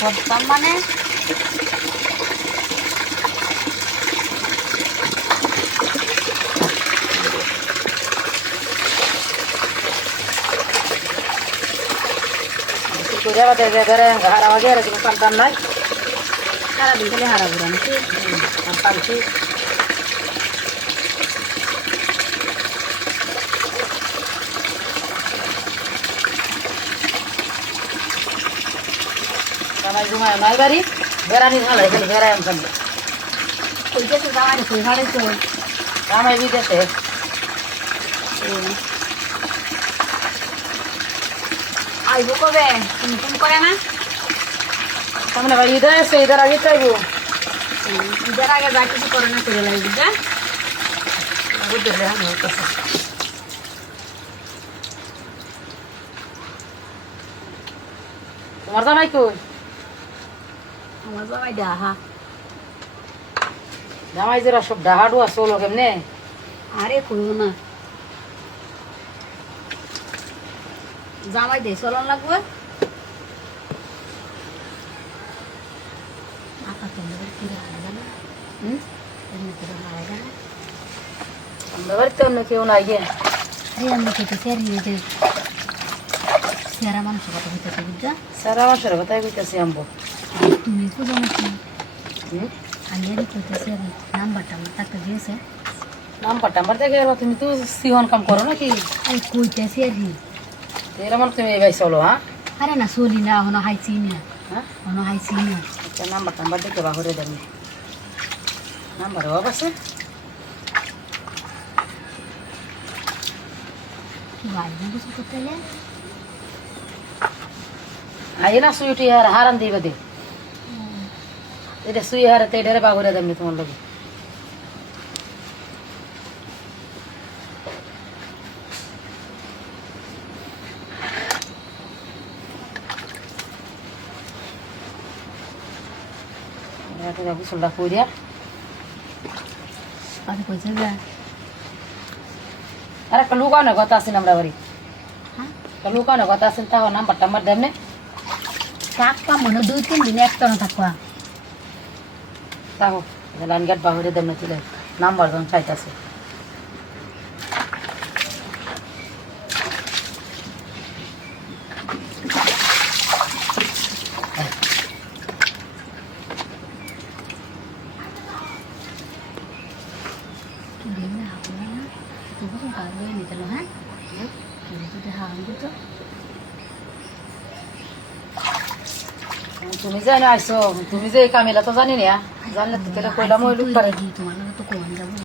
করতাম মানে করে বাদে বেরে হারা বাজে আর কিছু কাম নাই সারাদিন খালি হারা ঘুরা নাকি পালছি জামাই জুমাই নাই বাড়ি বেড়ানি ভালো খালি বেড়াই আমি খালি ওই গেছে জামাই কই হাড়ে তো জামাই বিদেশে আইবো কবে তুমি করে না সামনে ভাই ঈদ আছে ঈদের আগে চাইবো ঈদের আগে যা কিছু করে না করে লাগবে যা বুঝতে আমার কাছে তোমার জামাই কই আমার জামাই ডাহা জামাই যারা সব ডাহাডু আছে ওলো কেমনে আরে কইও না জামাই দে চলন লাগবে আপা তোমার কি রাখা জানা এমনি করে মারা জানা আমরা বাড়িতে অন্য কেউ নাই গে এই আমি খেতে সেরি যে সেরা মানুষ কথা হইতেছে বুঝছা সারা মাসের কথাই কইতেছি আম্বো তুমি খুঁজো নাকি আমি এর কইতেছি আমি নাম্বারটা আমার তাকে দিয়েছে নাম্বার টাম্বার দেখে এলো তুমি তো সিহন কাম করো নাকি এই কইতেছি আর কি এরকম তুমি এই ভাই চলো হ্যাঁ আরে না চলি না হনো হাইছি না হ্যাঁ হনো হাইছি না আচ্ছা নাম্বার টাম্বার দেখে বাহরে দেন নাম্বার অভাব আছে কি ভাই না কিছু করতে হলে আই না সুইটি আর হারান দিবে দে এটা সুই হারাতে এটারে বাহরে দেন তোমার লগে এটা গুছলটা কইরা আরে কইছে যা আর একটা লুকানো কথা আছে আমরা বাড়ি হ্যাঁ একটা লুকানো কথা আছে তাও নাম্বার টাম্বার দেন না থাকবা মনে 2-3 দিন একটা না থাকবা তাও লাইন গেট বাহরে দেন না চলে নাম্বার জন চাইতাছে দিন না হবে না তুমি তো পারবে নিতে লো হ্যাঁ তুমি তো হারাম দিতো তুমি যে আইসো তুমি যে এই কামিলা তো জানি না জানলে তো কেটে কইলাম ওই লোক পারে তোমার তো কোন যাবো